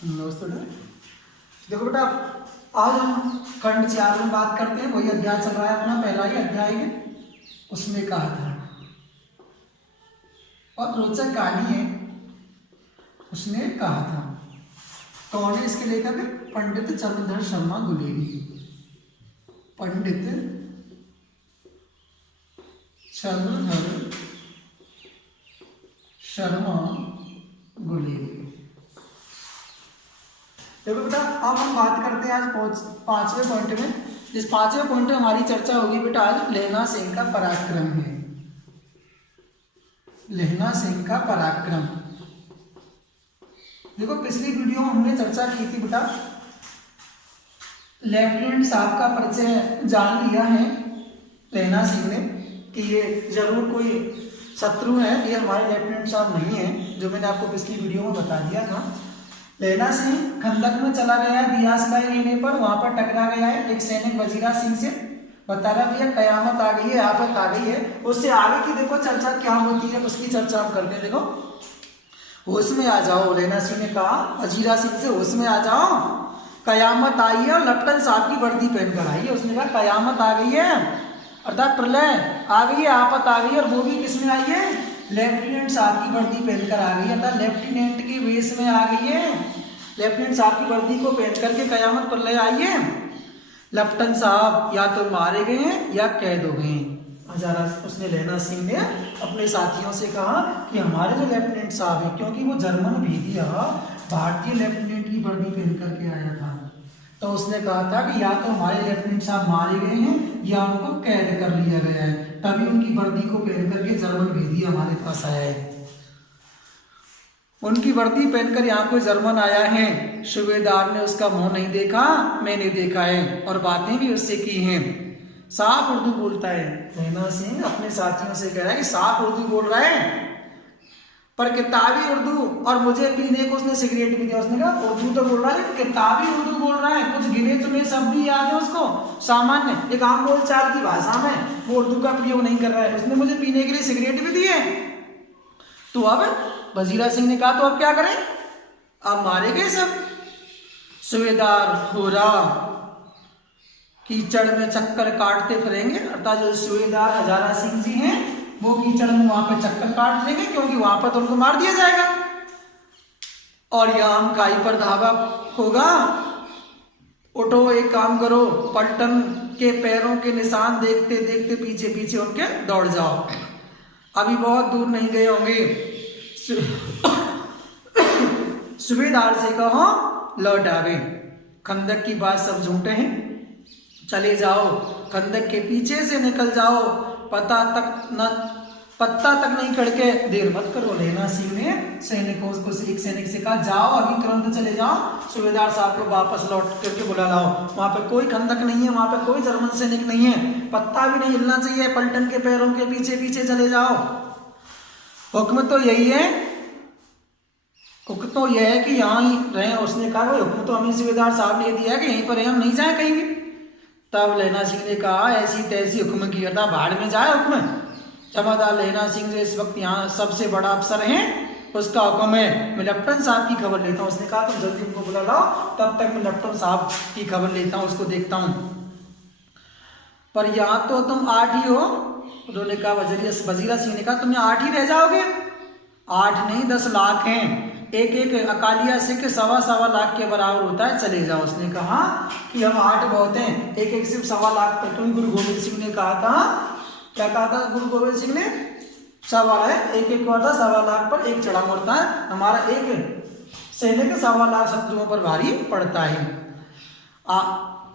देखो बेटा, आज हम खंड 4 में बात करते हैं। वही अध्याय चल रहा है अपना, पहला ही अध्याय है। उसमें कहा था और रोचक कहानी है। उसने कहा था, कौन है इसके लेखक? पंडित चंद्रधर शर्मा गुलेरी। पंडित चंद्रधर शर्मा गुलेरी। देखो बेटा, अब हम बात करते हैं आज पांचवें पॉइंट में। जिस पांचवें पॉइंट में हमारी चर्चा होगी बेटा आज लहना सिंह का पराक्रम है। लहना सिंह का पराक्रम। देखो, पिछली वीडियो में हमने चर्चा की थी बेटा, लेफ्टिनेंट साहब का परिचय जान लिया है लहना सिंह ने कि ये जरूर कोई शत्रु है, ये हमारे लेफ्टिनेंट साहब नहीं है, जो मैंने आपको पिछली वीडियो में बता दिया था। लहना सिंह खंदक में चला गया दियास का लेने पर, वहां पर टकरा गया है एक सैनिक वजीरा सिंह से। बता रहा भैया कयामत आ गई है, आफत आ गई है। उससे आगे की देखो चर्चा क्या होती है, उसकी चर्चा हम करते हैं। देखो, होश में आ जाओ, लहना सिंह ने कहा वजीरा सिंह से, होश में आ जाओ, कयामत आई है और लेफ्टिनेंट साहब की वर्दी पहनकर आई है। उसने कहा कयामत आ गई है, अर्थात प्रलय आ गई है, आफत आ गई है, और वो भी किसमें आई है? लेफ्टिनेंट साहब की वर्दी पहनकर आ गई है, अर्थात लेफ्टिनेंट के वेश में आ गई है। लेफ्टिनेंट साहब की वर्दी को पहन करके कयामत प्रलय आई है। लेफ्टिनेंट साहब या तो मारे गए हैं या कैद हो गए हैं। हजारा उसने लहना सिंह ने अपने साथियों से कहा कि हमारे जो लेफ्टिनेंट साहब हैं, क्योंकि वो जर्मन भेदिया भारतीय लेफ्टिनेंट की वर्दी पहन करके आया था, तो उसने कहा था कि या तो हमारे लेफ्टिनेंट साहब मारे गए हैं या उनको कैद कर लिया गया है, तभी उनकी वर्दी को पहन करके जर्मन भेदिया हमारे पास आया है। उनकी वर्दी पहनकर यहाँ कोई जर्मन आया है। सूबेदार ने उसका मुंह नहीं देखा, मैंने देखा है और बातें भी उससे की हैं। साफ उर्दू बोलता है। लहना सिंह अपने साथियों से कह रहा है कि साफ उर्दू बोल रहा है, पर किताबी उर्दू, और मुझे पीने को उसने सिगरेट भी दिया। उसने कहा उर्दू तो बोल रहा है, किताबी उर्दू बोल रहा है, कुछ गिने चुने शब्द भी याद है उसको, सामान्य एक आम बोलचाल की भाषा में वो उर्दू का प्रयोग नहीं कर रहा है। उसने मुझे पीने के लिए सिगरेट भी दी है। तो अब वजीरा सिंह ने कहा तो अब क्या करें, अब मारे गए सब। सूबेदार हो रहा कीचड़ में चक्कर काटते फिरेंगे, अर्थात जो सूबेदार हजारा सिंह जी हैं वो कीचड़ में वहां पे चक्कर काट देंगे, क्योंकि वहां पर तो उनको मार दिया जाएगा। और याम खाई पर धावा होगा। उठो, एक काम करो, पलटन के पैरों के निशान देखते देखते पीछे पीछे उनके दौड़ जाओ, अभी बहुत दूर नहीं गए होंगे। सूबेदार से कहो लौट आवे, खंदक की बात सब झूठे हैं, चले जाओ, खंदक के पीछे से निकल जाओ, पत्ता तक नहीं खड़के देर मत करो। लहना सिंह ने सैनिकों को एक सैनिक से कहा जाओ, अभी तुरंत चले जाओ, सूबेदार साहब को वापस लौट करके बुला लाओ। वहां पे कोई खंदक नहीं है, वहां पे कोई जर्मन सैनिक नहीं है, पत्ता भी नहीं हिलना चाहिए, पलटन के पैरों के पीछे पीछे चले जाओ। हुक्म तो यही है, हुक्म तो यह है कि यहाँ ही रहे। उसने कहा हुक्म तो हमें सूबेदार साहब ने दिया है कि यहीं पर हम नहीं जाए कहीं भी। तब लहना सिंह ने कहा ऐसी तैसी हुक्म की, था भाड़ में जाए हुक्म। जमादार लहना सिंह जो इस वक्त यहाँ सबसे बड़ा अफसर हैं, उसका हुक्म है, मैं लेफ्टिनेंट साहब की खबर लेता हूँ। उसने कहा तुम जल्दी उनको बुला लाओ, तब तक मैं लेफ्टिनेंट साहब की खबर लेता हूँ, उसको देखता हूँ। पर यहाँ तो तुम 8 ही हो। उन्होंने कहा वजीरा सिंह ने कहा तुम यहाँ 8 ही रह जाओगे? 8 नहीं 10 लाख हैं, एक अकालिया सिख 1.25 लाख के बराबर होता है, चले जाओ। उसने कहा कि हम 8 बहुत हैं, एक सिर्फ 1.25 लाख पर। क्योंकि गुरु गोविंद सिंह ने कहा था, क्या कहा था गुरु गोविंद सिंह ने? सवाल है, एक हुआ था 1.25 लाख पर एक चढ़ा मरता है, हमारा एक सैनिक 1.25 लाख शत्रुओं पर भारी पड़ता है।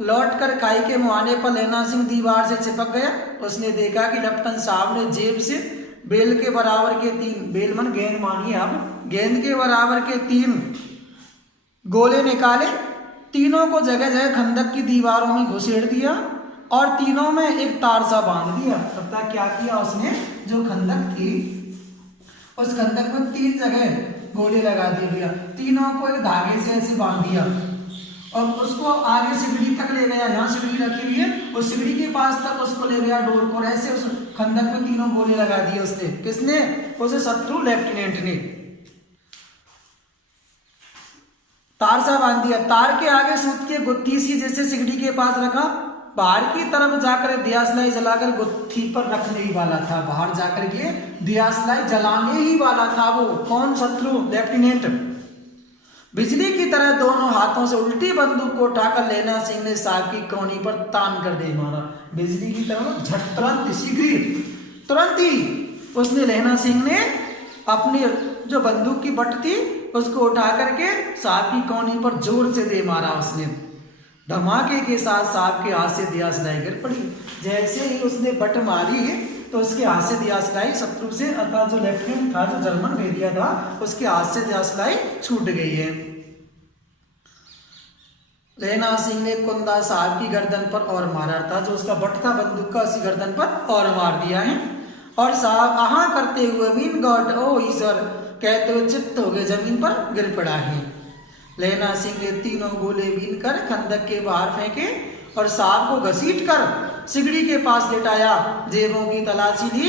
लौट कर खाई के मुहाने पर लहना सिंह दीवार से चिपक गया। उसने देखा कि लेफ्टिनेंट साहब ने जेब से बेल के बराबर के 3, बेल मन गेंद मानिए आप, गेंद के बराबर के 3 गोले निकाले, तीनों को जगह जगह खंदक की दीवारों में घुसेड़ दिया और तीनों में एक तार सा बांध दिया। पता क्या किया उसने? जो खंदक थी उस खंदक में 3 जगह गोले लगा दिया, तीनों को एक धागे से ऐसे बांध दिया और उसको आगे सिगड़ी तक ले गया। यहाँ सिगड़ी रखी हुई है, उस सिगड़ी के पास तक उसको ले गया डोर को, ऐसे उस खंदक में 3 गोले लगा दिए उसने। किसने? उसे शत्रु लेफ्टिनेंट ने। तार सा बांध दिया, तार के आगे सूत की गुत्थी सी जैसे सिगड़ी के पास रखा, बाहर की तरफ जाकर दियासलाई जलाकर गुत्थी पर रखने ही वाला था। बाहर जाकर के दियासलाई जलाने ही वाला था वो। कौन? शत्रु लेफ्टिनेंट। बिजली की तरह दोनों हाथों से उल्टी बंदूक को उठाकर लैला सिंह ने साहब की कोहनी पर तान कर दे मारा। बिजली की तरह झट, तुरंत, शीघ्र, तुरंत ही उसने लैला सिंह ने अपनी जो बंदूक की बट थी उसको उठा करके साहब की कोहनी पर जोर से दे मारा उसने। धमाके के साथ साहब के हाथ से दियासलाई गिर पड़ी। जैसे ही उसने बट मारी तो उसके हाथ से दियासलाई शत्रु से, अर्थात जो लेफ्टिनेंट था, जो जर्मन भेदिया था, उसके हाथ से दियासलाई छूट गई है। लैला सिंह ने कुंदा साहब की गर्दन पर और मारा था, जो उसका बट था बंदूक का, उसी गर्दन पर और मार दिया है। और साहब आहा करते हुए मीन गॉड, ओ ईश्वर कहते हुए चित्त हो गए, जमीन पर गिर पड़ा है। लैला सिंह ने तीनों गोले बीन कर खंदक के बाहर फेंके और साहब को घसीट कर सिगड़ी के पास लेटाया। जेबों की तलाशी ली,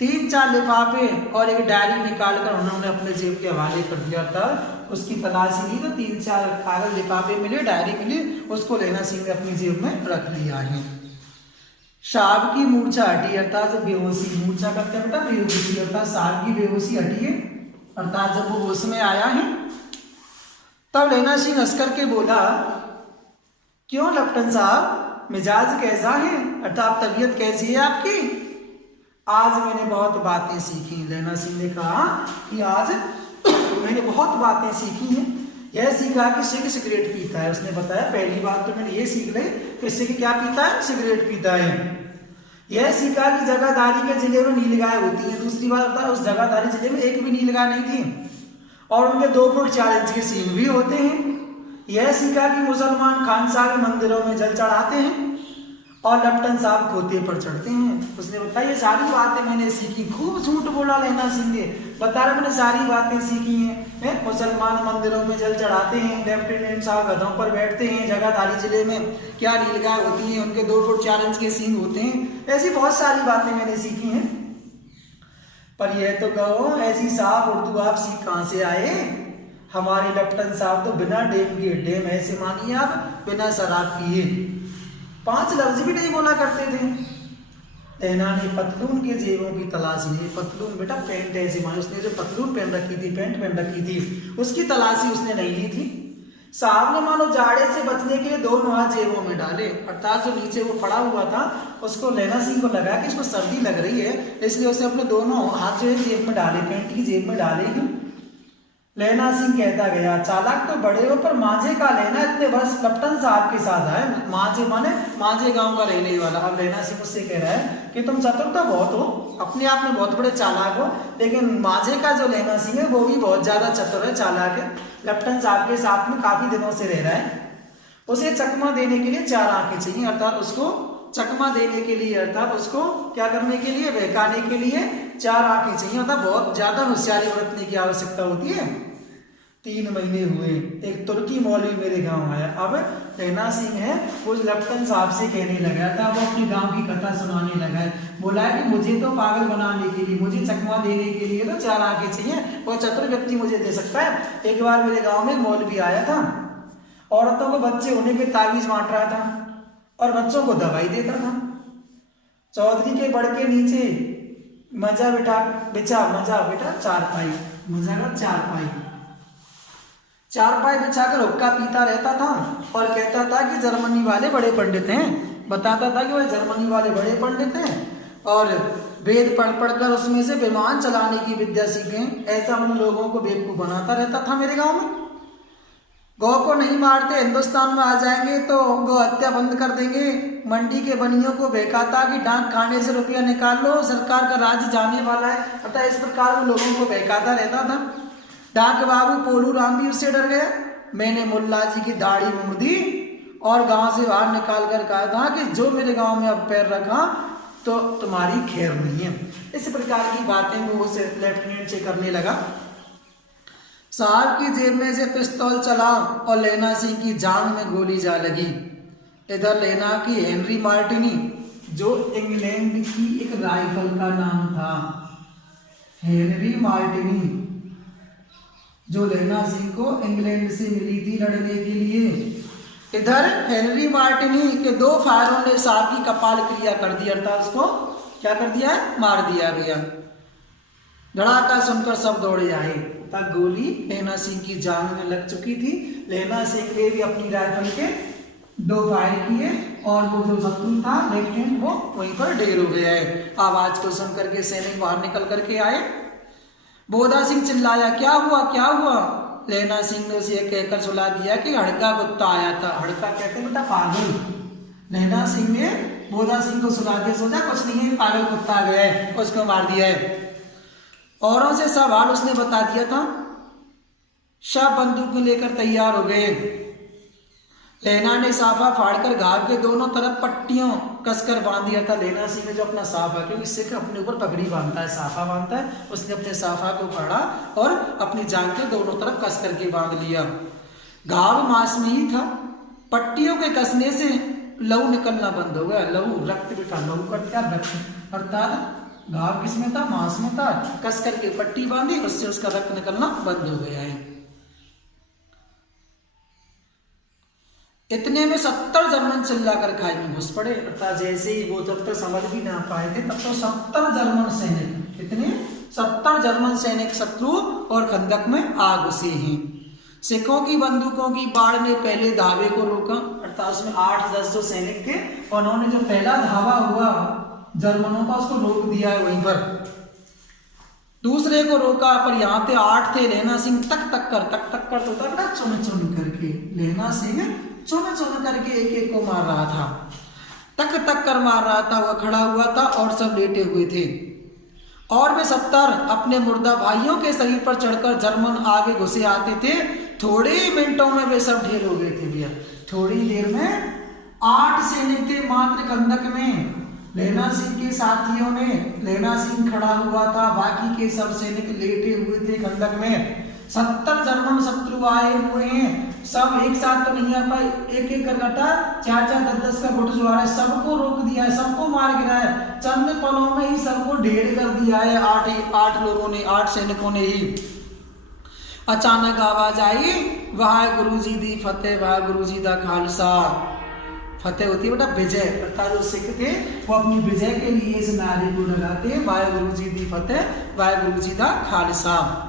3-4 लिफाफे और एक डायरी निकाल कर उन्होंने अपने जेब के हवाले कर दिया था। उसकी तलाशी ली तो 3-4 कागज लिफाफे मिले, डायरी मिली, उसको लैला सिंह ने अपनी जेब में रख लिया है। साहब की मूर्छा हटी, अर्थात जब बेहोशी, मूर्छा करते बेटा बेहोशी, अर्थात साहब की बेहोशी हटी है, अर्थात जब वो होश में आया है। तब लैला सिंह हंस करके बोला, क्यों लेफ्टिनेंट साहब, मिजाज कैसा है, अर्थात तबीयत कैसी है आपकी? आज मैंने बहुत बातें सीखी। लैला सिंह ने कहा कि आज मैंने बहुत बातें सीखी हैं। यह सीखा कि सिख सिगरेट पीता है। उसने बताया पहली बात तो मैंने ये सीख ली कि सिख क्या पीता है? सिगरेट पीता है। यह सीखा कि जगाधारी के जिले में नीलगाय होती है। दूसरी बात होता है उस जगाधारी जिले में एक भी नीलगाय नहीं थी और उनके 2 फुट 4 इंच के सींग भी होते हैं। यह सीखा कि मुसलमान खानसाह के मंदिरों में जल चढ़ाते हैं और लेफ्टिनेंट साहब खोते पर चढ़ते हैं। उसने बताया ये सारी बातें मैंने सीखी। खूब झूठ बोला लैला सिंह ने, बता रहा मैंने सारी बातें सीखी हैं। मुसलमान मंदिरों में जल चढ़ाते हैं, लेफ्टिनेंट साहब गधों पर बैठते हैं, जगाधारी जिले में क्या नीलगाय होती हैं, उनके 2 फुट 4 इंच के सींग होते हैं। ऐसी बहुत सारी बातें मैंने सीखी हैं। पर यह तो कहो ऐसी साफ उर्दू आप सीख कहाँ से आए? हमारे लेफ्टिनेंट साहब तो बिना डेम के, डेम ऐसे मानिए आप, बिना शराब पिए 5 लफ्ज भी नहीं बोला करते थे। लैला ने पतलून के जेबों की तलाशी ली। पतलून बेटा पैंट ऐसे मानी, उसने जो पतलून पहन रखी थी, पैंट पहन रखी थी, उसकी तलाशी उसने नहीं ली थी। साहब ने मानो जाड़े से बचने के लिए 2 हाथ जेबों में डाले, अर्थात जो नीचे वो पड़ा हुआ था उसको लैला सिंह को लगा कि इसको सर्दी लग रही है, इसलिए उसने अपने दोनों हाथ जो है जेब में डाले, पैंट की जेब में डाले ही। लैला सिंह कहता गया, चालाक तो बड़े हो पर मांझे का लेना, इतने वर्ष लेफ्टिनेंट साहब के साथ आए। मांझे माने मांझे गांव का रहने वाला। अब लैला सिंह उससे कह रहा है कि तुम चतुर तो बहुत हो, अपने आप में बहुत बड़े चालाक हो, लेकिन मांझे का जो लैला सिंह है वो भी बहुत ज्यादा चतुर है, चालाक है। लेफ्टिनेंट साहब के साथ में काफी दिनों से रह रहा है। उसे चकमा देने के लिए 4 आंखें चाहिए, अर्थात उसको चकमा देने के लिए, अर्थात उसको क्या करने के लिए, बहकाने के लिए 4 आंखें चाहिए, अर्थात बहुत ज्यादा होशियारी बरतने की आवश्यकता होती है। 3 महीने हुए, एक तुर्की मौलवी मेरे गांव आया। अब लैला सिंह है वो लेफ्टिनेंट साहब से कहने लगा था, वो अपने गांव की कथा सुनाने लगा है। बोला है कि मुझे तो पागल बनाने के लिए, मुझे चकमा देने के लिए तो 4 आंखें चाहिए, वो चतुर व्यक्ति मुझे दे सकता है। एक बार मेरे गाँव में मौलवी आया था, औरतों को बच्चे होने के तावीज बांट रहा था और बच्चों को दवाई देता था। चौधरी के बड़ के नीचे मजा बिठा बिछा, मजा बेटा 4 पाई, मजा का 4 पाई, 4 पाई बिछाकर हुक्का पीता रहता था और कहता था कि जर्मनी वाले बड़े पंडित हैं। बताता था कि वह जर्मनी वाले बड़े पंडित हैं और वेद पढ़ पढ़कर उसमें से विमान चलाने की विद्या सीखें। ऐसा उन लोगों को बेवकूफ बनाता रहता था मेरे गांव में। गौ को नहीं मारते, हिंदुस्तान में आ जाएंगे तो गौ हत्या बंद कर देंगे। मंडी के बनियों को बहकाता कि डाक खाने से रुपया निकाल लो, सरकार का राज जाने वाला है। अतः इस प्रकार वो लोगों को बहकाता रहता था। डाक बाबू पोलू राम भी उससे डर गया। मैंने मुल्ला जी की दाढ़ी मोड़ दी और गांव से बाहर निकाल कर कहा था कि जो मेरे गांव में अब पैर रखा तो तुम्हारी खैर नहीं है। इस प्रकार की बातें वो उसे लेफ्टिनेंट से करने लगा। साहब की जेब में से पिस्तौल चला और लैला सिंह की जांग में गोली जा लगी। इधर लैला की हेनरी मार्टिनी, जो इंग्लैंड की एक राइफल का नाम था, हेनरी मार्टिनी, जो लहना सिंह को इंग्लैंड से मिली थी लड़ने के लिए। इधर हेनरी मार्टिनी के 2 फायरों ने सांप की कपाल क्रिया कर दी, अर्थात उसको क्या कर दिया है, मार दिया गया। धड़ाका सुनकर सब दौड़े आए, तब गोली लहना सिंह की जांघ में लग चुकी थी। लहना सिंह ने भी अपनी राइफल के 2 फायर किए और वो जो शत्रु था लेफ्टिनेंट वो वहीं पर ढेर हो गया है। आवाज को सुनकर के सैनिक बाहर निकल करके आए। बोधा सिंह चिल्लाया, क्या हुआ क्या हुआ? लहना सिंह ने उसे कहकर सुला दिया कि हड़का कुत्ता आया था। हड़का कहते बेटा पागल। लहना सिंह ने बोधा सिंह को सुला दिया, सोचा कुछ नहीं है, पागल कुत्ता आ गया है, उसको मार दिया है। औरों से सब हाल उसने बता दिया था। सब बंदूकें लेकर तैयार हो गए। लहना ने साफा फाड़कर घाव के दोनों तरफ पट्टियों कसकर बांध दिया था। लहना सिंह ने जो अपना साफा, क्योंकि सिख अपने ऊपर पगड़ी बांधता है, साफा बांधता है, उसने अपने साफा को फाड़ा और अपनी जांघ के दोनों तरफ कस करके बांध लिया। घाव मांस में ही था। पट्टियों के कसने से लहू निकलना बंद हो गया। लहू रक्त बेटा, लहू का क्या रक्त, अर्थात घाव किसमें था, मांस में था। कस करके पट्टी बांधी, उससे उसका रक्त निकलना बंद हो गया है। इतने में 70 जर्मन चिल्लाकर खाई में घुस पड़े। अर्थात जैसे ही वो जब तक समझ भी ना पाए थे तब तो 70 जर्मन सैनिक, इतने 70 जर्मन सैनिक शत्रु और खंदक में आ घुसे हैं। सिखों की बंदूकों की बाढ़ ने पहले धावे को रोका, अर्थात उसमें 8-10 जो सैनिक थे उन्होंने जो पहला धावा हुआ जर्मनों का उसको रोक दिया है वहीं पर। दूसरे को रोका, पर यहाँ पे 8 थे। लहना सिंह तक तक कर तो तक चुन चुन करके, लहना सिंह चुन चुन करके एक एक को मार रहा था, तक तक कर मार रहा था। वह खड़ा हुआ था और सब लेटे हुए थे। और वे 70 अपने मुर्दा भाइयों के शरीर पर चढ़कर जर्मन आगे घुसे आते थे। थोड़े ही मिनटों में वे सब ढेर हो गए थे भैया। थोड़ी देर में 8 सैनिक थे मात्र खंदक में। लहना सिंह के साथियों ने, लहना सिंह खड़ा हुआ था, बाकी के सब सैनिक लेटे हुए थे खंदक में। 70 जर्मन शत्रु आए हुए हैं, सब एक साथ तो नहीं आ पाए, एक एक कर घटा 4-4, 10-10 का गुट जो आ रहा है, सबको रोक दिया है, सबको मार गिरा है। चंद पलों में ही सबको ढेर कर दिया है 8 लोगों ने, 8 सैनिकों ने ही। अचानक आवाज आई, वाह गुरुजी दी फतेह, वाह गुरुजी दा खालसा। फतेह होती है बेटा विजय, अर्थात जो सिख थे वो अपनी विजय के लिए इस नारे को लगाते हैं, वाह गुरुजी दी फतेह, वाह गुरुजी दा खालसा।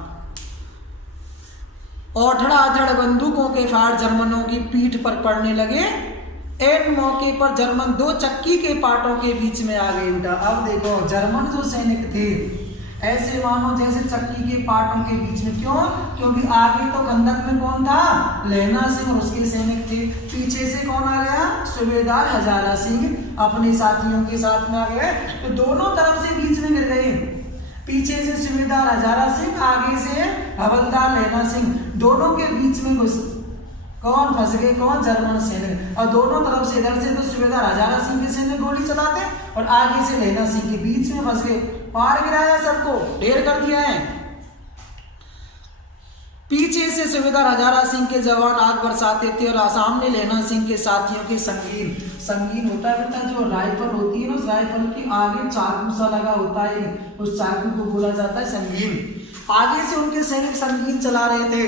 और धड़ाधड़ बंदूकों के फायर जर्मनों की पीठ पर पड़ने लगे। एक मौके पर जर्मन 2 चक्की के पाटों के बीच में आ गए बेटा। अब देखो जर्मन जो सैनिक थे ऐसे मानो जैसे चक्की के पाटों के बीच में। क्यों? क्योंकि आगे तो खंदक में कौन था, लहना सिंह और उसके सैनिक थे। पीछे से कौन आ गया, सूबेदार हजारा सिंह अपने साथियों के साथ में आ गए। तो दोनों तरफ से बीच में गिर गए। पीछे से सूबेदार हजारा सिंह, आगे से हवलदार लहना सिंह, दोनों के बीच में कौन फंस गए, कौन, जर्मन सैनिक। और दोनों तरफ से, इधर से तो सूबेदार हजारा सिंह के सैनिक गोली चलाते और आगे से लहना सिंह के बीच में फंस गए। मार गिराया, सबको ढेर कर दिया है। पीछे से सूबेदार हजारा सिंह के जवान आग बरसाते थे और सामने लहना सिंह के साथियों के संगीन। संगीन होता है बेटा जो राइफल होती है ना, उस राइफल के आगे चाकू सा लगा होता है, उस चाकू को बोला जाता है संगीन। आगे से उनके सैनिक संगीन चला रहे थे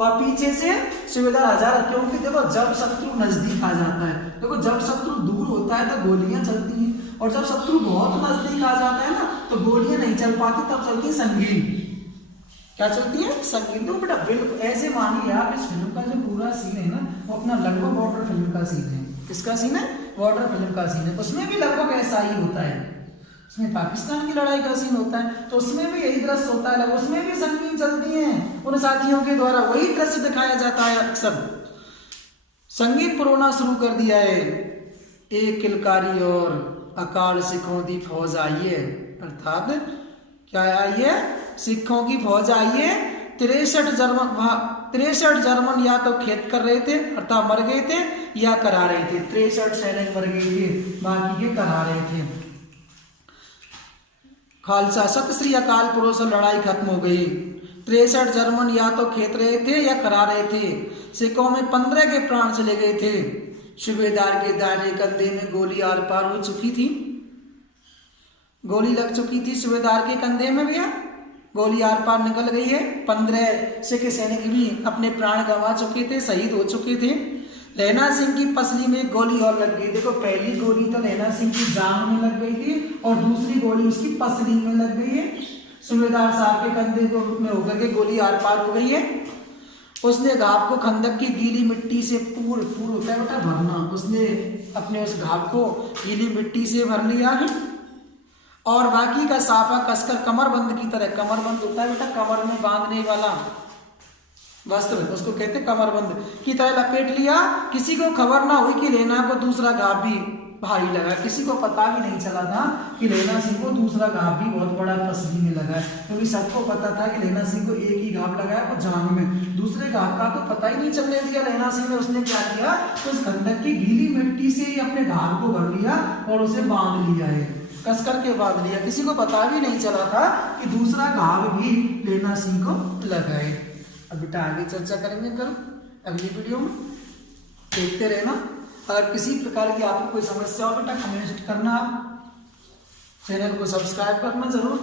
और पीछे से सूबेदार हजारा। क्योंकि देखो जब शत्रु नजदीक आ जाता है, देखो जब शत्रु दूर होता है तो गोलियां चलती हैं, और जब शत्रु बहुत नजदीक आ जाता है ना तो गोलियां नहीं चल पाती, तब चलती है संगीन। क्या चलती है, संगीन। तो बेटा बिल्कुल ऐसे मानिए आप, इस फिल्म का जो पूरा सीन है ना वो अपना लगभग बॉर्डर फिल्म का सीन है। किसका सीन है, बॉर्डर फिल्म का सीन है। उसमें भी लगभग ऐसा ही होता है। उसमें पाकिस्तान की लड़ाई का सीन होता है तो उसमें भी यही दृश्य होता है, उसमें भी संगीन चलती है, उन साथियों के द्वारा वही दृश्य दिखाया जाता है अक्सर। संगीन पुरोना शुरू कर दिया है। एक किलकारी और अकाल सिखों की फौज आई है, अर्थात क्या आई है, सिखों की फौज आई है। 63 जर्मन या तो खेत कर रहे थे अर्थात मर गए थे या करा रहे थे। 63 सैनिक मर गए थे, बाकी के करा रहे थे। खालसा सत श्री अकाल पुरुष, लड़ाई खत्म हो गई। 63 जर्मन या तो खेत रहे थे या करा रहे थे। सिखों में 15 के प्राण चले गए थे। सूबेदार के दाहिने कंधे में गोली आर पार हो चुकी थी, गोली लग चुकी थी सूबेदार के कंधे में भैया। गोली आर पार निकल गई है। 15 सिख सैनिक भी अपने प्राण गंवा चुके थे, शहीद हो चुके थे। लहना सिंह की पसली में एक गोली और लग गई। देखो पहली गोली तो लहना सिंह की जांघ में लग गई थी और दूसरी गोली उसकी पसली में लग गई है। सूबेदार साहब के कंधे को में होकर के गोली आर पार हो गई है। उसने घाव को खंदक की गीली मिट्टी से पूर होता है बेटा भरना, उसने अपने उस घाव को गीली मिट्टी से भर लिया है और बाकी का साफा कसकर कमरबंद की तरह, कमरबंद होता है बेटा कमर में बांधने वाला वस्त्र, उसको कहते कमरबंद की तरह लपेट लिया। किसी को खबर ना हुई कि लहना को दूसरा घाव भी भारी लगा। किसी को पता भी नहीं चला था कि लहना सिंह को दूसरा घाव भी बहुत बड़ा पसली में लगा है, क्योंकि सबको पता था कि लहना सिंह को एक ही घाव लगा है और जांघ में, दूसरे घाव का तो पता ही नहीं चलने दिया लहना सिंह ने। उसने क्या किया, उस खंदक की गीली मिट्टी से ही अपने घाव को भर लिया और उसे बांध लिया है, कस करके बांध लिया। किसी को पता भी नहीं चला था कि दूसरा घाव भी लहना सिंह को लगा है। अब बेटा आगे चर्चा करेंगे कल अगली वीडियो में, देखते रहना। अगर किसी प्रकार की आपको कोई समस्या हो बेटा कमेंट करना, चैनल को सब्सक्राइब करना जरूर,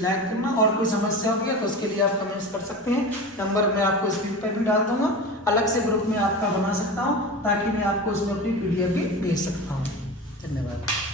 लाइक करना, और कोई समस्या होगी तो उसके लिए आप कमेंट्स कर सकते हैं। नंबर मैं आपको स्क्रीन पर भी डाल दूंगा, अलग से ग्रुप में आपका बना सकता हूँ ताकि मैं आपको उसमें अपनी PDF भी भेज सकता हूँ। धन्यवाद।